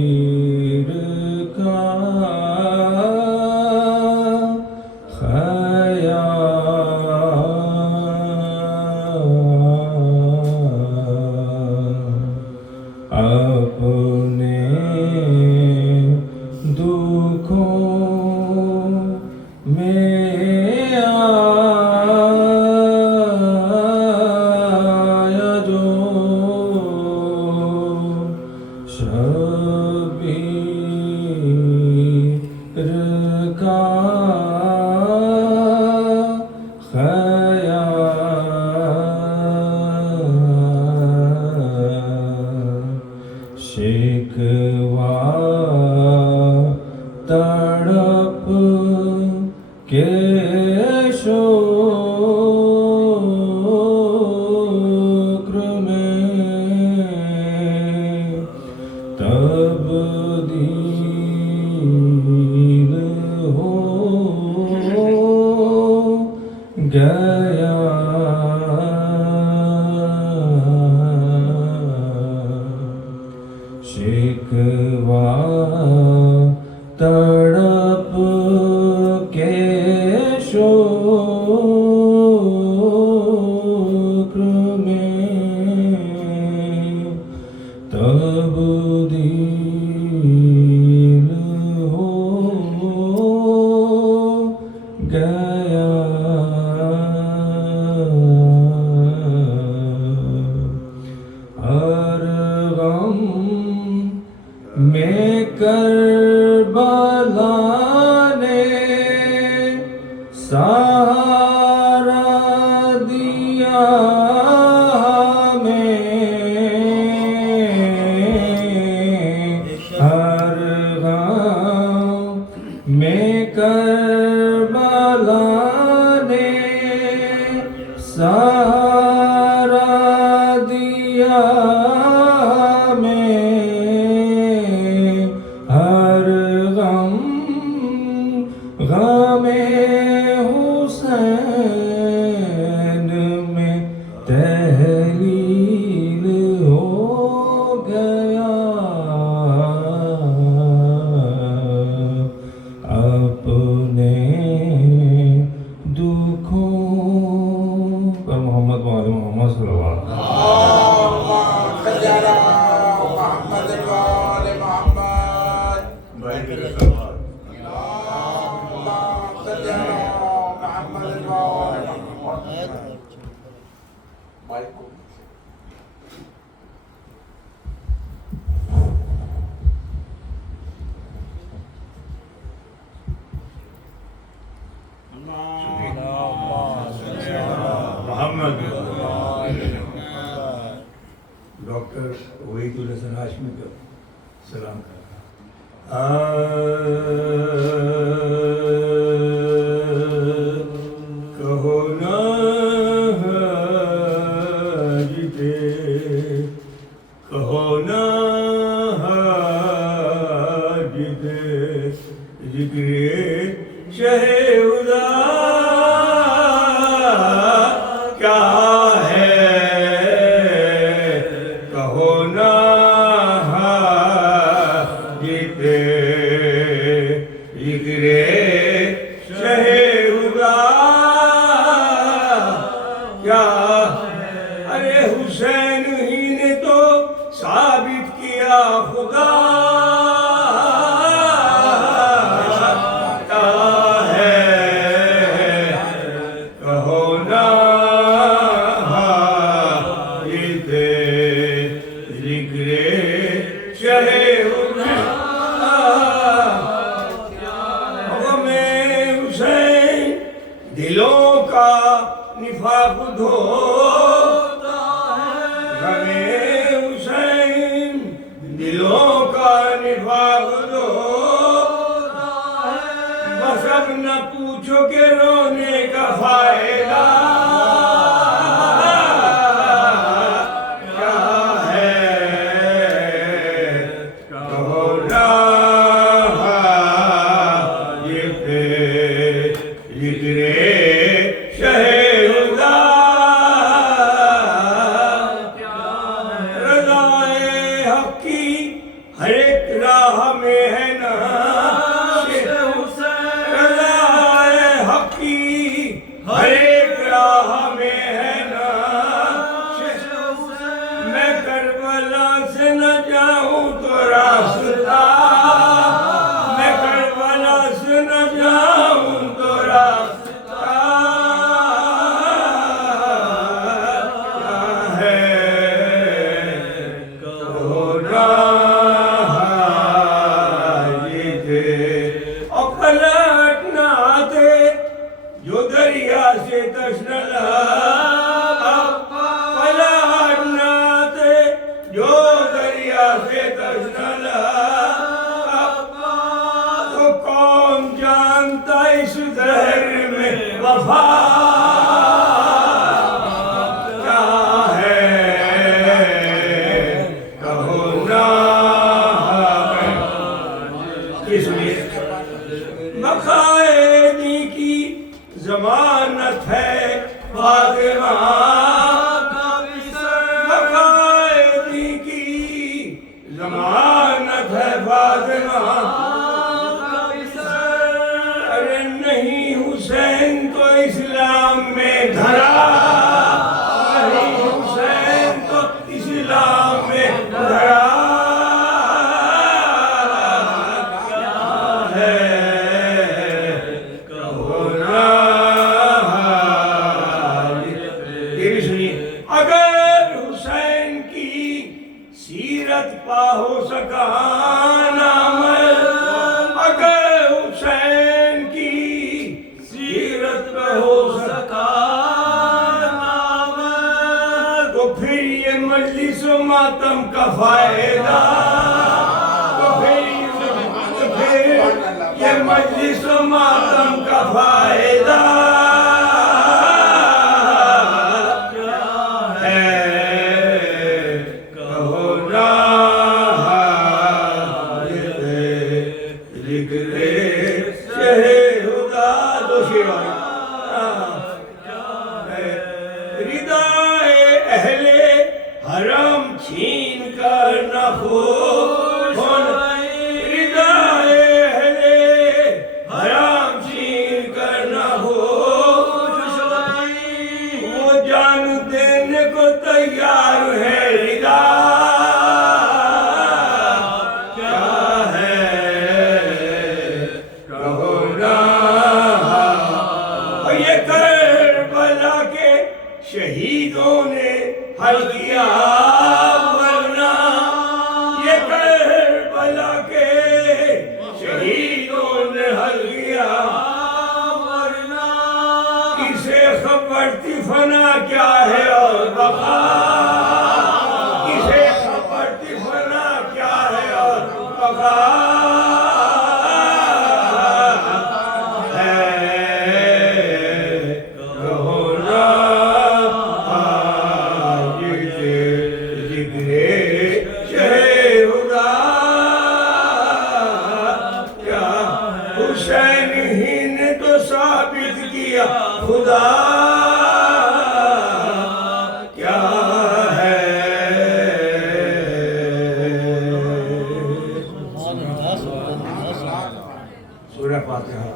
شبیر کا اپنے دکھوں میں آیا جو شبیر کا شکوہ تڑپ کے شکر میں تبدیل ہو گیا شکوہ تڑپ کے شکر میں تبدیل ہو گیا ہر غم میں کربلا نے سہارا دیا ہمیں ہر غم میں کربلا نے سہارا دیا ہمیں ہر غم غم حسین میں تحلیل ہو گیا اپنے دکھوں پر محمد وعلی محمد صلی اللہ علیہ ڈاکٹر وحید الحسن ہاشمی کو سلام کرنا کہو نا جیتے کہو نا جیتے ذکر شہ خدا کیا ارے حسین ہی نے تو ثابت کیا خدا ہے کہو نا ذکر شہ خدا غم حسین دلوں کا نفاق دھوتا ہے غم حسین دلوں کا نفاق دھوتا ہے بس اب نہ پوچھو کہ رونے کا فائدہ کیا ہے کہو نا ذکر شہ سے تشنہ پلہڑنا تھے جو دریا سے تشنہ تو کون جانتا اس دہر میں وفا مقاعدی کی ضمانت ہے فاطمہ مقاعدی کی ضمانت ہے فاطمہ ارے نہیں حسین تو اسلام میں دھرا نہیں حسین تو اسلام میں دھرا ہو سکانا میں اگر حسین کی سیرت پہ ہو سکانا میں تو پھر یہ مجلس و ماتم کا فائدہ تو پھر یہ مجلس و ماتم کا فائدہ حرم چھین کر نہ خوش ردائے اہل حرم چھین کر نہ خوش وہ جان دینے کو تیار ہے ردا کیا ہے کہو نا اور یہ کربلا کے شہیدوں نے حل کیا ورنہ یہ کربلا کے شہیدوں نے حل کیا ورنہ کسے خبر تھی فنا کیا ہے اور بقا کسے خبر تھی فنا کیا ہے اور بقا حسین ہی نے تو ثابت کیا خدا کیا ہے سورہ فاتحہ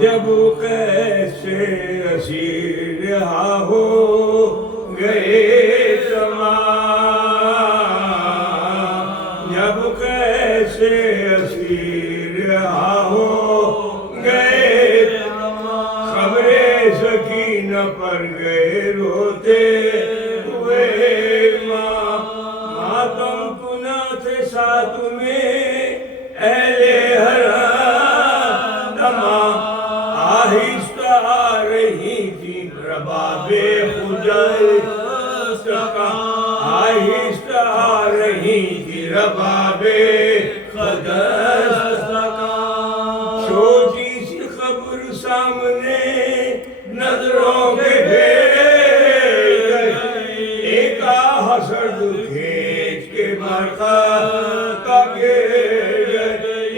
جب کیسے اسیر رہا ہو گئے تمام جب کیسے اسیر رہا ہو گئے خبر سکینہ پر گئے روتے ہوئے ماتم کنا تھے ساتھ میں اہل حرم تمام آہستہ آ رہی تھی رباب خجست کا آہستہ آ رہی تھی رباب خجست کا چھوٹی سی خبر سامنے نظروں کے گھیرے ایک حسد کھینچ کے مرخد کا گھیرے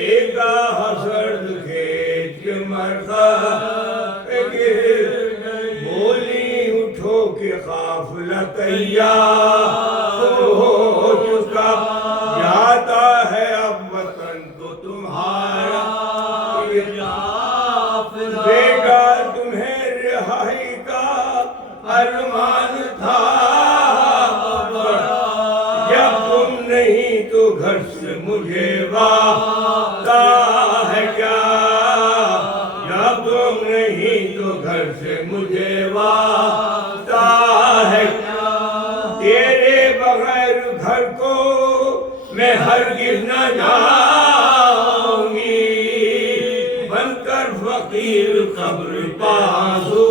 ایک حسد کھینچ کے مرخد کے گھیرے بولی اٹھو کہ قافلہ تیار ہو چکا جاتا ہے اب وطن تو تمہارا بیٹا تمہیں رہائی کا ارمان تھا جب تم نہیں تو گھر سے مجھے وعدہ ہے کیا، جب تم نہیں تو گھر سے مجھے وعدہ ہے کیا، تیرے بغیر گھر کو میں ہرگز نہ جاؤں گی، بن کر فقیر قبر بازو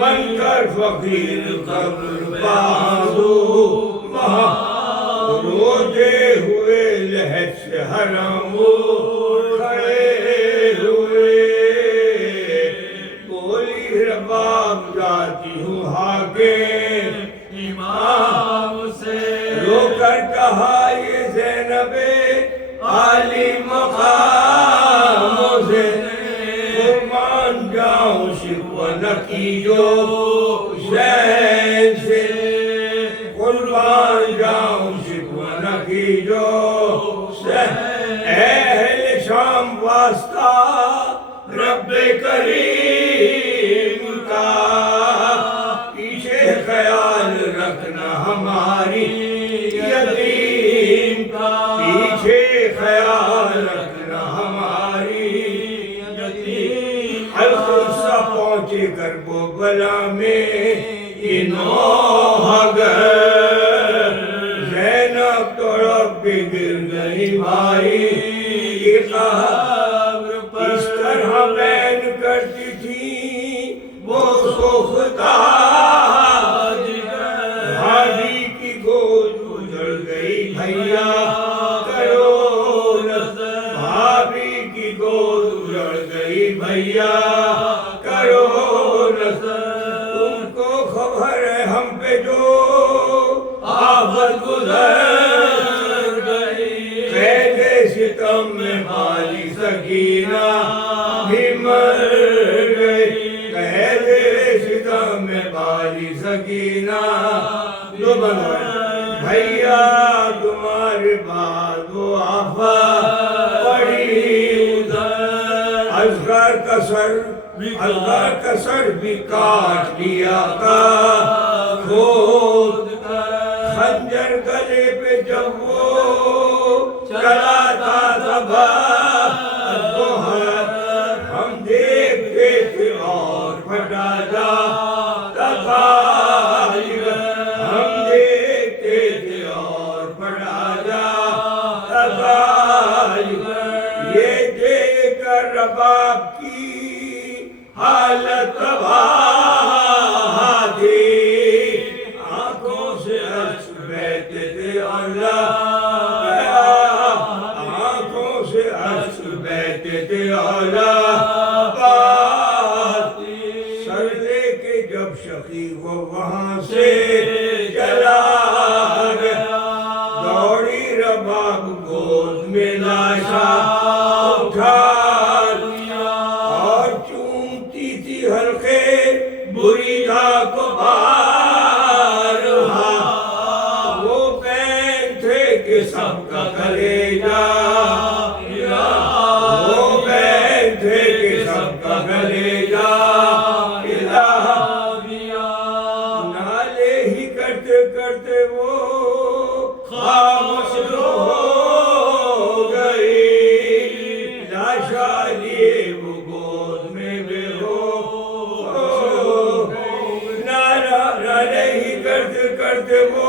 بن کر فقیر قبر بازو روتے ہوئے لہر سے حرم کھڑے ہوئے، بولی رباب جاتی ہوں آگے امام سے، رو کر کہا یہ زینب عالی مقام سے، قربان جاؤں شکوہ نہ کیجو حسین سے، قربان جاؤں شکوہ نہ کیجو حسین، اہل شام واسطہ رب کریم کا، پیچھے خیال رکھنا ہماری یتیم کا، پیچھے خیال رکھنا ہماری یتیم، القدس پہنچے کربو بلا میں یہ نوح گر، زینب تڑپ کے گر گئی بھائی کی قبر پر، اس طرح بین کرتی تھی وہ سوختہ بھابھی کی گود اجڑ گئی بھیا کرو نظر، بھابھی کی گود اجڑ گئی بھیا کرو نظر، تم کو خبر ہے ہم پہ جو آفت گزر گئی، قید ستم میں بالی سکینہ بھی مر گئی، قید ستم میں بالی سکینہ دو بنوائے، بھیا تمہارے بعد وہ آفت پڑی ادھر، اصغر کا سر بھی کاٹ لیا کا کھود کر، خنجر گلے پہ جب وہ چلاتا تھا ہم دیکھتے تھے اور پھٹا جاتا تھا، ہم دیکھتے تھے اور پھٹا جاتا تھا، یہ دیکھ کر رباب کی حالت تباہ تھی، آنکھوں سے اشک بہتے تھے اللہ، آنکھوں سے اشک بہتے تھے اللہ، سر لے کے جب شقی وہ وہاں سے چلا گیا، دوڑی رباب گود میں لاشا اٹھا لیا، اور چومتی تھی حلقے بریدہ کو بارہا، وہ پین تھے کہ سب کا کلیجہ، وہ پین تھے کہ سب کا کلیجہ نالے ہی کرتے کرتے وہ خاموش ہو گئی، لاشا لیے وہ گود میں بے ہوش ہو گئی، نالے ہی کرتے کرتے وہ